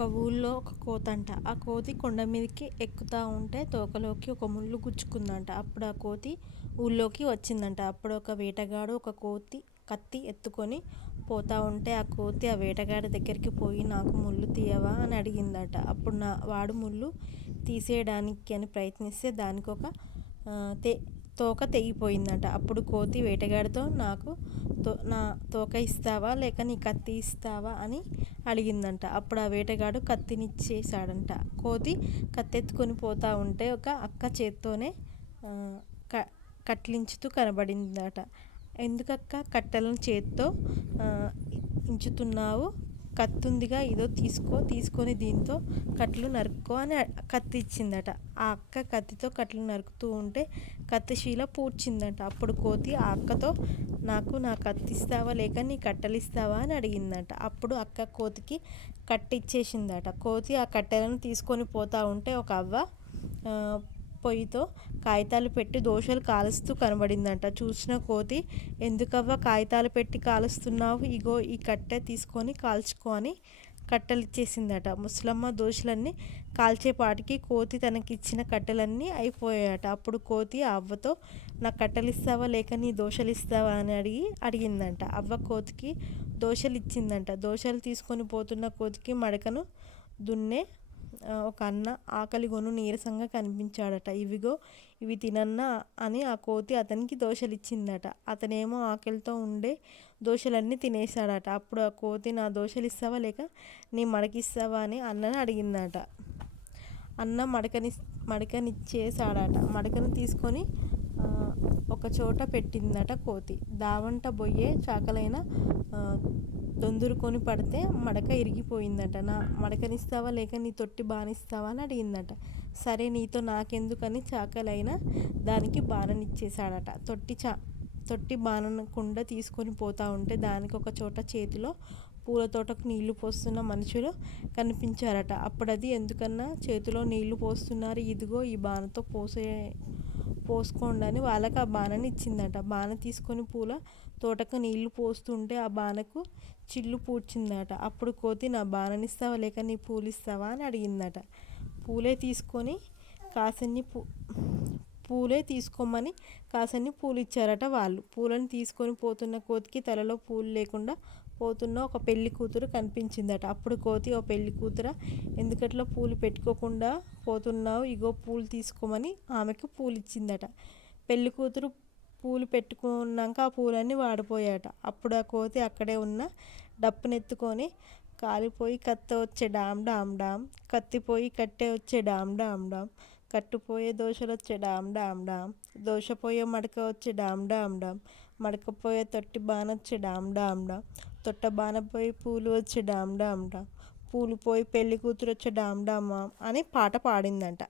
ఒక ఊళ్ళో ఒక కోతంట. ఆ కోతి కొండ మీదకి ఎక్కుతూ ఉంటే తోకలోకి ఒక ముళ్ళు గుచ్చుకుందంట. అప్పుడు ఆ కోతి ఊళ్ళోకి వచ్చిందంట. అప్పుడు ఒక వేటగాడు ఒక కోతి కత్తి ఎత్తుకొని పోతా ఉంటే ఆ కోతి ఆ వేటగాడి దగ్గరికి పోయి నాకు ముళ్ళు తీయవా? అని అడిగిందట. అప్పుడు నా వాడు ముళ్ళు తీసేయడానికి అని ప్రయత్నిస్తే దానికి ఒక తే తోక తెగిపోయిందంట. అప్పుడు కోతి వేటగాడితో నాకు తో నా తోక ఇస్తావా? లేక నీ కత్తి ఇస్తావా? అని అడిగిందంట. అప్పుడు ఆ వేటగాడు కత్తినిచ్చేసాడంట కోతి కత్తెత్తుకొని పోతా ఉంటే ఒక అక్క చేత్తోనే క కట్లించుతూ కనబడిందట. ఎందుకక్క? కట్టెలను చేత్తో ఇంచుతున్నావు? కత్తుందిగా ఇదో తీసుకో తీసుకొని దీంతో కట్లు నరుక్కో అని కత్తి ఇచ్చిందట ఆ అక్క కత్తితో కట్లు నరుకుతూ ఉంటే కత్తిశీల పూడ్చిందట. అప్పుడు కోతి ఆ అక్కతో నాకు నా కత్తిస్తావా లేక నీ కట్టెలిస్తావా? అని అడిగిందట. అప్పుడు అక్క కోతికి కట్టిచ్చేసిందట. కోతి ఆ కట్టెలను తీసుకొని పోతా ఉంటే ఒక అవ్వ పొయ్యితో కాగితాలు పెట్టి దోశలు కాలుస్తూ కనబడిందంట. చూసిన కోతి ఎందుకవ్వ కాగితాలు పెట్టి కాలుస్తున్నావు? ఇగో ఈ కట్టె తీసుకొని కాల్చుకో అని కట్టెలు ఇచ్చేసిందట ముసలమ్మ దోశలన్నీ కాల్చేపాటికి కోతి తనకిచ్చిన కట్టెలన్నీ అయిపోయాయట. అప్పుడు కోతి ఆ అవ్వతో నాకు కట్టెలు ఇస్తావా లేక నీ దోశలు ఇస్తావా అని అడిగి అడిగిందంట. అవ్వ కోతికి దోశలు ఇచ్చిందంట దోశలు తీసుకొని పోతున్న కోతికి మడకను దున్నే ఒక అన్న ఆకలి కొను నీరసంగా కనిపించాడట. ఇవిగో ఇవి తినన్నా అని ఆ కోతి అతనికి దోశలు ఇచ్చిందట అతనేమో ఆకలితో ఉండే దోశలన్నీ తినేశాడట. అప్పుడు ఆ కోతి నా దోశలు ఇస్తావా లేక నీ మడకిస్తావా? అని అన్నని అడిగిందట. అన్న మడకని మడకనిచ్చేసాడట మడకను తీసుకొని ఒక చోట పెట్టిందట కోతి. దావంట బొయ్యే చాకలైన దొందురుకొని పడితే మడక ఇరిగిపోయిందట. నా మడకనిస్తావా లేక నీ తొట్టి బానిస్తావా అని అడిగిందట. సరే నీతో నాకెందుకని చాకలైన దానికి బాణనిచ్చేశాడట. తొట్టి చా తొట్టి బాణన కుండ తీసుకొని పోతా ఉంటే దానికి ఒక చోట చేతిలో పూల తోటకు నీళ్ళు పోస్తున్న మనుషులు కనిపించారట. అప్పుడది ఎందుకన్నా చేతిలో నీళ్ళు పోస్తున్నారు. ఇదిగో ఈ బాణతో పోసే పోసుకోండి అని వాళ్ళకి ఆ బాణని ఇచ్చిందట. బాణ తీసుకొని పూల తోటకు నీళ్ళు పోస్తుంటే ఆ బాణకు చిల్లు పూడ్చిందట. అప్పుడు కోతి నా బాణనిస్తావా లేక నీ పూలు ఇస్తావా అని అడిగిందట. పూలే తీసుకొని కాసన్ని పూ పూలే తీసుకోమని కాసన్ని పూలు ఇచ్చారట వాళ్ళు. పూలను తీసుకొని పోతున్న కోతికి తలలో పూలు లేకుండా పోతున్న ఒక పెళ్ళి కూతురు కనిపించిందట. అప్పుడు కోతి ఓ పెళ్ళి కూతుర ఎందుకట్లా పూలు పెట్టుకోకుండా పోతున్నావు? ఇగో పూలు తీసుకోమని ఆమెకు పూలు ఇచ్చిందట పెళ్ళి కూతురు పూలు పెట్టుకున్నాక ఆ పూలన్నీ వాడిపోయాట అప్పుడు ఆ కోతి అక్కడే ఉన్న డప్పునెత్తుకొని కాలిపోయి కత్త వచ్చే డామ్ డామ్ డామ్ కత్తిపోయి కట్టే వచ్చే డామ్ డామ్ డామ్ కట్టుపోయే దోశలు వచ్చే డామ్ డామ్ డామ్ దోషపోయే మడక వచ్చి డామ్ డామ్ డామ్. మడకపోయే తొట్టి బానొచ్చే డామ్ డామ్ డామ్. తొట్ట బానపోయి పూలు వచ్చి డామ్ డామ్ డామ్. పూలు పోయి పెళ్ళి కూతురు వచ్చి డామ్ డామ్ అని పాట పాడిందంట.